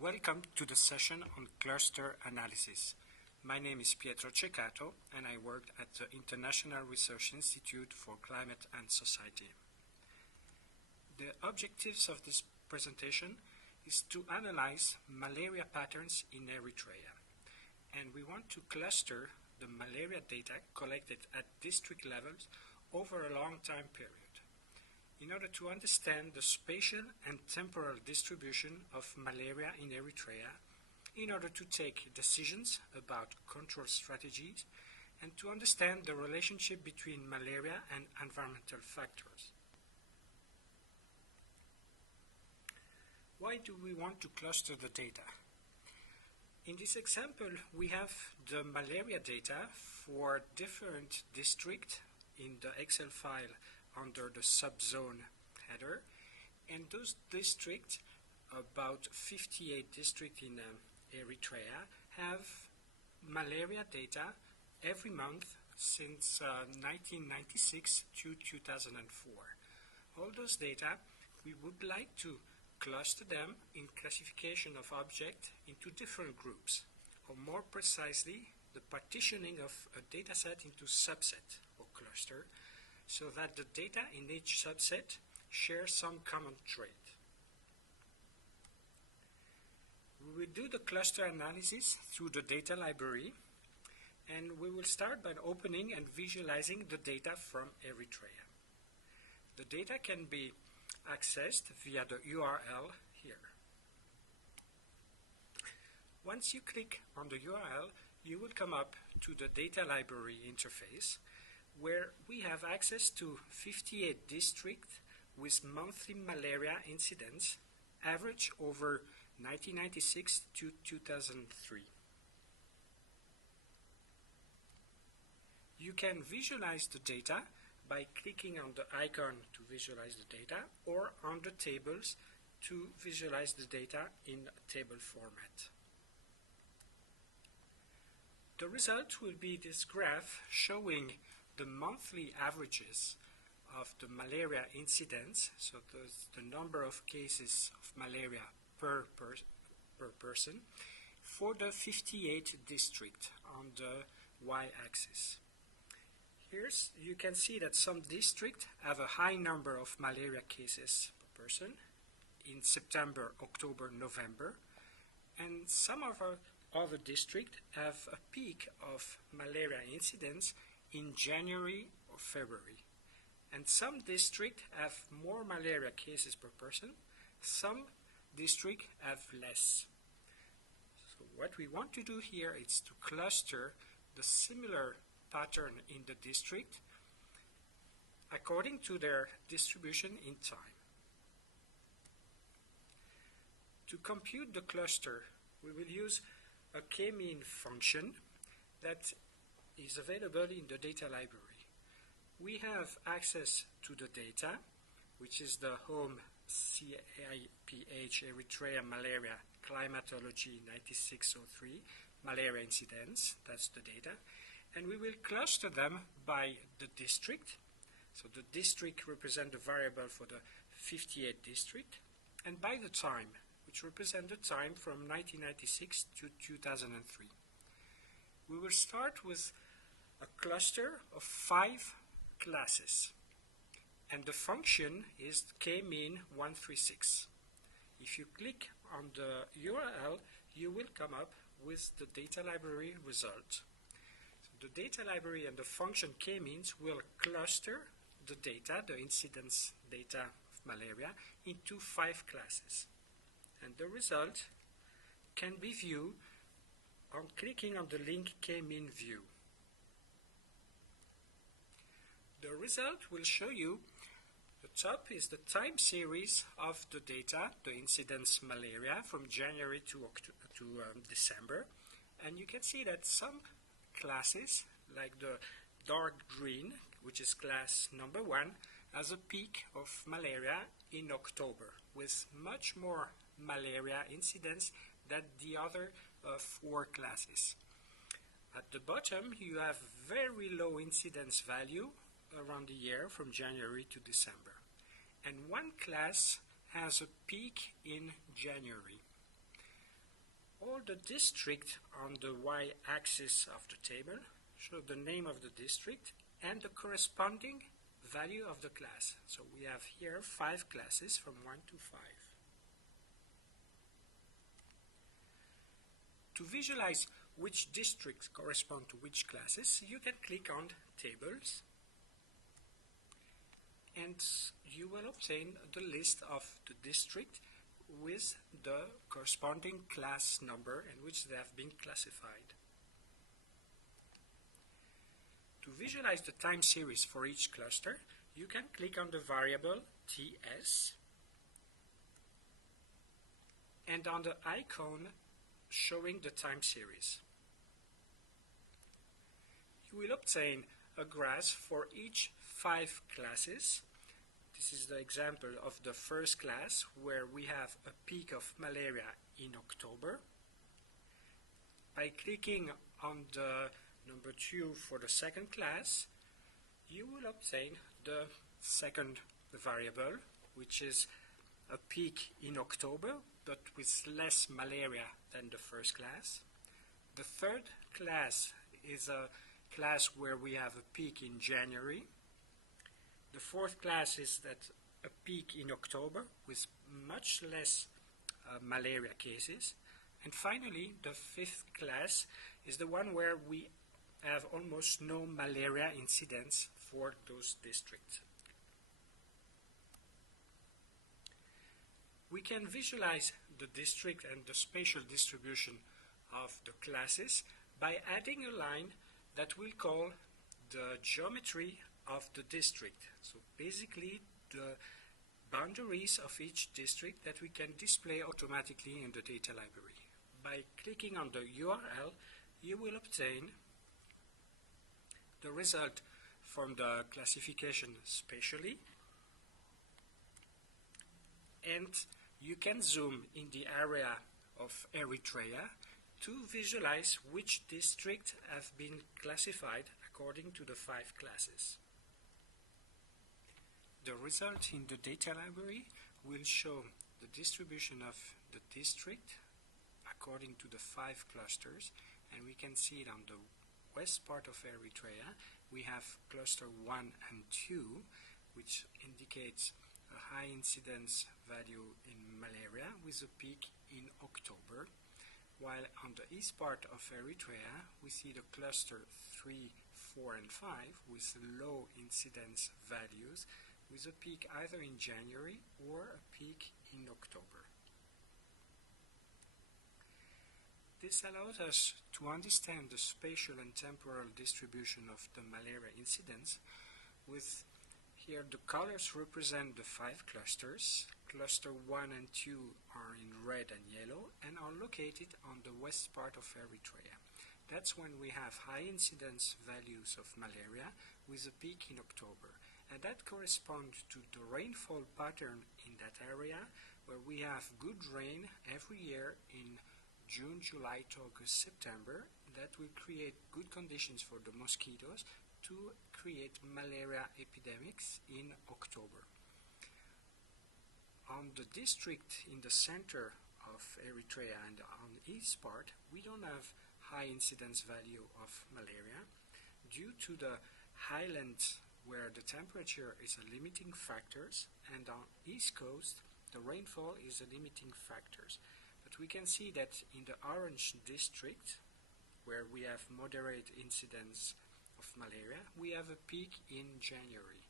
Welcome to the session on cluster analysis. My name is Pietro Ceccato and I work at the International Research Institute for Climate and Society. The objectives of this presentation is to analyze malaria patterns in Eritrea, and we want to cluster the malaria data collected at district levels over a long time period in order to understand the spatial and temporal distribution of malaria in Eritrea, in order to take decisions about control strategies and to understand the relationship between malaria and environmental factors. Why do we want to cluster the data? In this example, we have the malaria data for different districts in the Excel file under the subzone header, and those districts, about 58 districts in Eritrea, have malaria data every month since 1996 to 2004. All those data, we would like to cluster them in classification of objects into different groups, or more precisely, the partitioning of a dataset into subset or cluster, so that the data in each subset share some common trait. We will do the cluster analysis through the data library, and we will start by opening and visualizing the data from Eritrea. The data can be accessed via the URL here. Once you click on the URL, you will come up to the data library interface, where we have access to 58 districts with monthly malaria incidence, average over 1996 to 2003. You can visualize the data by clicking on the icon to visualize the data, or on the tables to visualize the data in table format. The result will be this graph showing the monthly averages of the malaria incidence, so the number of cases of malaria per person, for the 58 districts on the y-axis. Here you can see that some districts have a high number of malaria cases per person in September, October, November, and some of our other districts have a peak of malaria incidence in January or February. And some districts have more malaria cases per person, some districts have less. So what we want to do here is to cluster the similar pattern in the district according to their distribution in time. To compute the cluster, we will use a k-mean function that is available in the data library. We have access to the data, which is the home CIPH Eritrea Malaria Climatology 9603 malaria incidence, that's the data, and we will cluster them by the district. So the district represents the variable for the 58 district, and by the time, which represents the time from 1996 to 2003. We will start with a cluster of 5 classes, and the function is k-mean136. If you click on the URL, you will come up with the data library result. So the data library and the function k-means will cluster the data, the incidence data of malaria, into 5 classes. And the result can be viewed on clicking on the link k-mean view. The result will show you, the top is the time series of the data, the incidence malaria from January to December, and you can see that some classes, like the dark green, which is class number 1, has a peak of malaria in October, with much more malaria incidence than the other 4 classes. At the bottom, you have very low incidence value around the year from January to December. And one class has a peak in January. All the districts on the y-axis of the table show the name of the district and the corresponding value of the class. So we have here 5 classes from 1 to 5. To visualize which districts correspond to which classes, you can click on Tables, and you will obtain the list of the district with the corresponding class number in which they have been classified. To visualize the time series for each cluster, you can click on the variable TS and on the icon showing the time series. You will obtain a graph for each 5 classes. This is the example of the first class where we have a peak of malaria in October. By clicking on the number 2 for the second class, you will obtain the second variable, which is a peak in October, but with less malaria than the first class. The third class is a class where we have a peak in January. The fourth class is that a peak in October with much less malaria cases. And finally, the fifth class is the one where we have almost no malaria incidence for those districts. We can visualize the district and the spatial distribution of the classes by adding a line that we'll call the geometry of the district. So basically the boundaries of each district that we can display automatically in the data library. By clicking on the URL, you will obtain the result from the classification spatially, and you can zoom in the area of Eritrea to visualize which districts have been classified according to the 5 classes. The result in the data library will show the distribution of the district according to the 5 clusters, and we can see it on the west part of Eritrea. We have cluster 1 and 2, which indicates a high incidence value in malaria with a peak in October, while on the east part of Eritrea we see the cluster 3, 4 and 5 with low incidence values with a peak either in January or a peak in October. This allows us to understand the spatial and temporal distribution of the malaria incidence with here the colors represent the 5 clusters. Cluster 1 and 2 are in red and yellow and are located on the west part of Eritrea. That's when we have high incidence values of malaria with a peak in October. And that corresponds to the rainfall pattern in that area where we have good rain every year in June, July, August, September. That will create good conditions for the mosquitoes to create malaria epidemics in October. On the district in the center of Eritrea and on the east part, we don't have high incidence value of malaria due to the highlands where the temperature is a limiting factor, and on east coast the rainfall is a limiting factor. But we can see that in the orange district, where we have moderate incidence of malaria, we have a peak in January,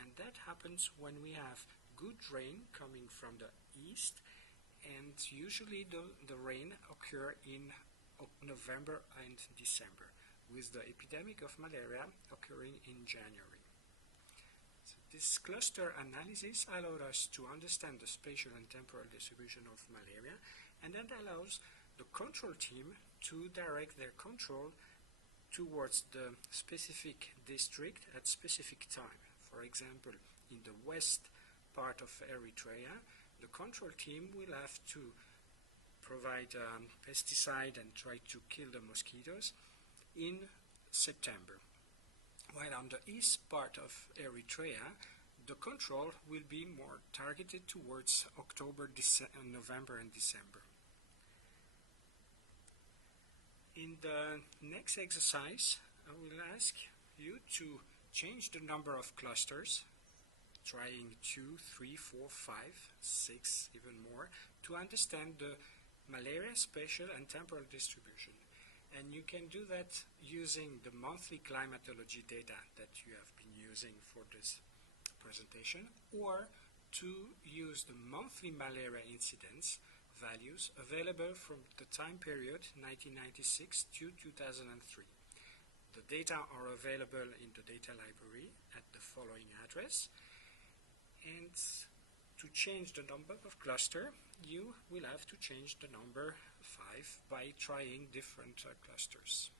and that happens when we have good rain coming from the east, and usually the rain occur in November and December, with the epidemic of malaria occurring in January. So this cluster analysis allowed us to understand the spatial and temporal distribution of malaria, and that allows the control team to direct their control towards the specific district at specific time. For example, in the west part of Eritrea, the control team will have to provide pesticide and try to kill the mosquitoes in September. While on the east part of Eritrea, the control will be more targeted towards October, November and December. In the next exercise, I will ask you to change the number of clusters, trying 2, 3, 4, 5, 6, even more, to understand the malaria spatial and temporal distribution. And you can do that using the monthly climatology data that you have been using for this presentation, or to use the monthly malaria incidence values available from the time period 1996 to 2003. The data are available in the data library at the following address. And to change the number of cluster, you will have to change the number 5 by trying different clusters.